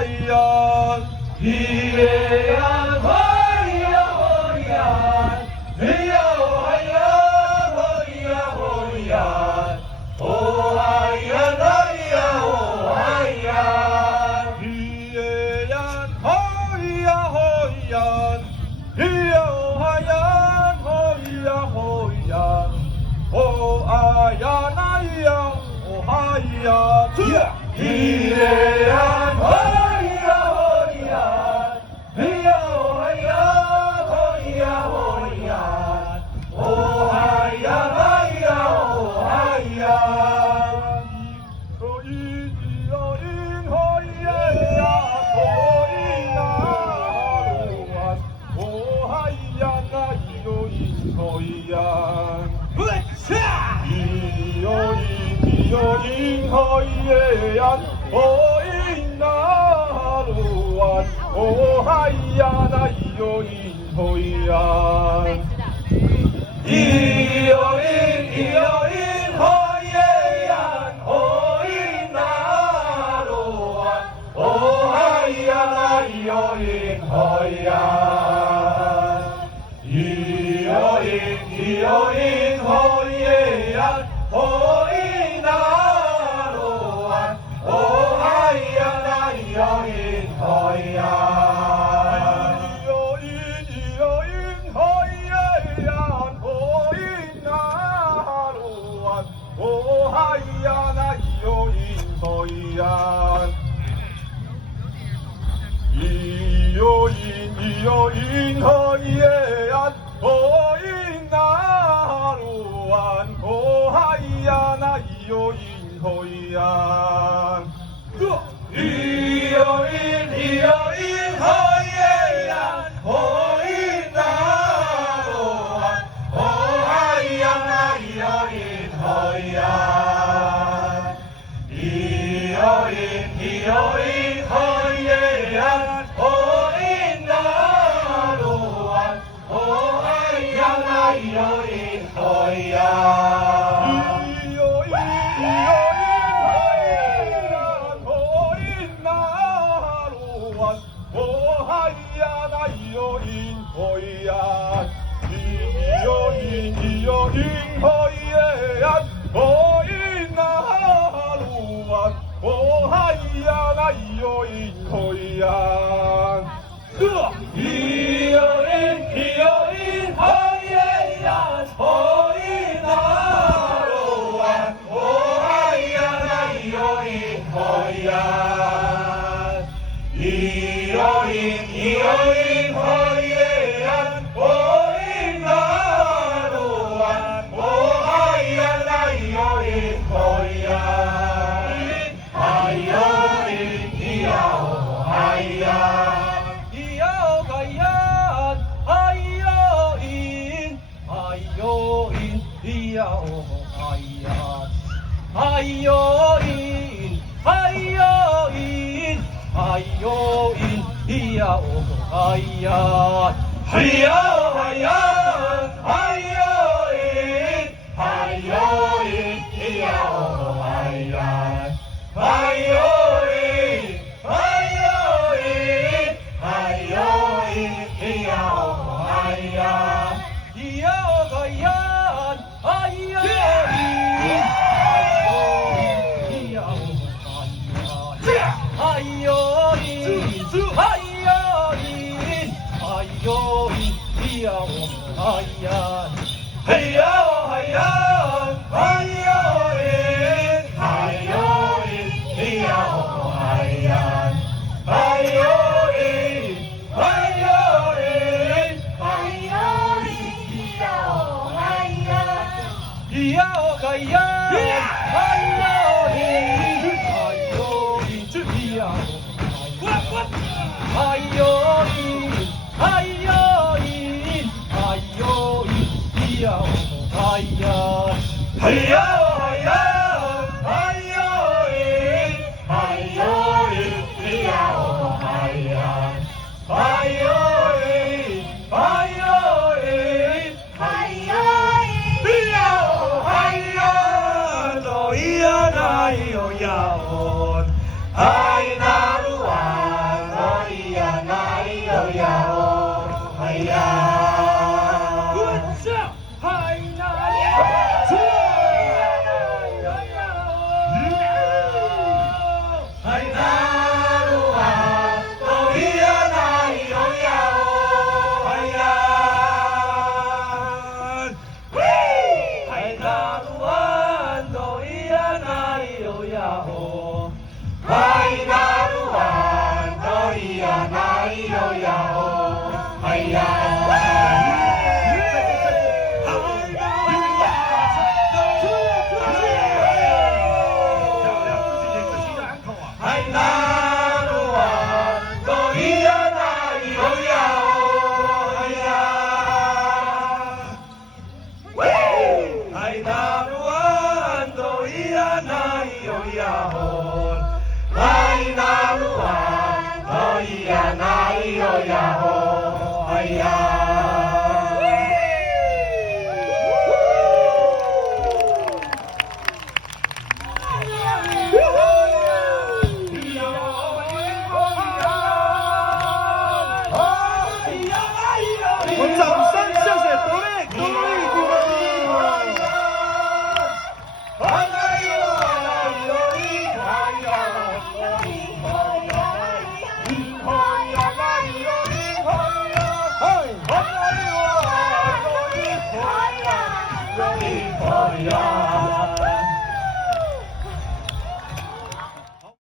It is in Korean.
하얀 이래야 허리야 허리야 이야 하얀 허리야 허리야 오하얀 허리야 오하얀 이에얀 허이야 허이얀 이야 하얀 허이야 허이얀 오아얀 아이야 오하얀 이래야 허리야 허리야 이야 하얀 허리야 허리야 오하얀 허리야 오하얀 이여인 허이야 허이나루한 오하얀 이여인 허이얀 이여인 허이에얀 허이나루한 오하얀 이여인 허이얀 이여인 허예얀 허인 나로한 오하이야나 이여인 허얀 이여인 허예얀 허인 나로한 오하이야나 이여인 허얀 이여인 허이에얀 허이나루한 오하얀 이여인 허이얀 이여인 허이에얀 허이나루한 오하얀 이여인 허이얀 이여인 허예얀 허인 나로한 오하이야나 이여인 허얀 이여인 허예얀 허인 나로한 오하이야나 이여인 허얀 이여인 허이에얀 허이나루한 오하얀 이여인 허이얀 이여인 허예얀 허인 나로한 오하이야나 이여인 허얀 이여인 허예얀 허인 나로한 오하이야나 이여인 허얀 하여인 이야오 하얀 이여가얀 하여인 하여인 이야오 하얀 하여인 하여인 하여인 이야오 하얀 하야오 하얀 하여인 하여인 이야오 하얀 하여인 하여인 하여인 이야오 하얀 이여가얀 하여인 이야오 하얀 하여인 하여인 이야오 하얀 하야오 하얀 하여인 하여인 이야오 하얀 하여인 하여인 하여인 이야오 하얀 이여가얀 하여인 하여인 이야오 하여인 하여인 하여인 이야오 하얀 하야오 하얀 하여인 하여인 이야오 하얀 하여인 하여인 하여인 이야오 하얀 너희야 나이요 야온 아이 나루아 하이야 굿자 하이나리 하이나루와 너희야 나이로야오 하이야 하이나루와 너희야 나이로야호 하이나루와 너희야 나이로야오 하이야 하이나루와 너희야 나이로야오 하이야 하이나루와 너희야 나이로야호 하이나루와 너희야 나이로야오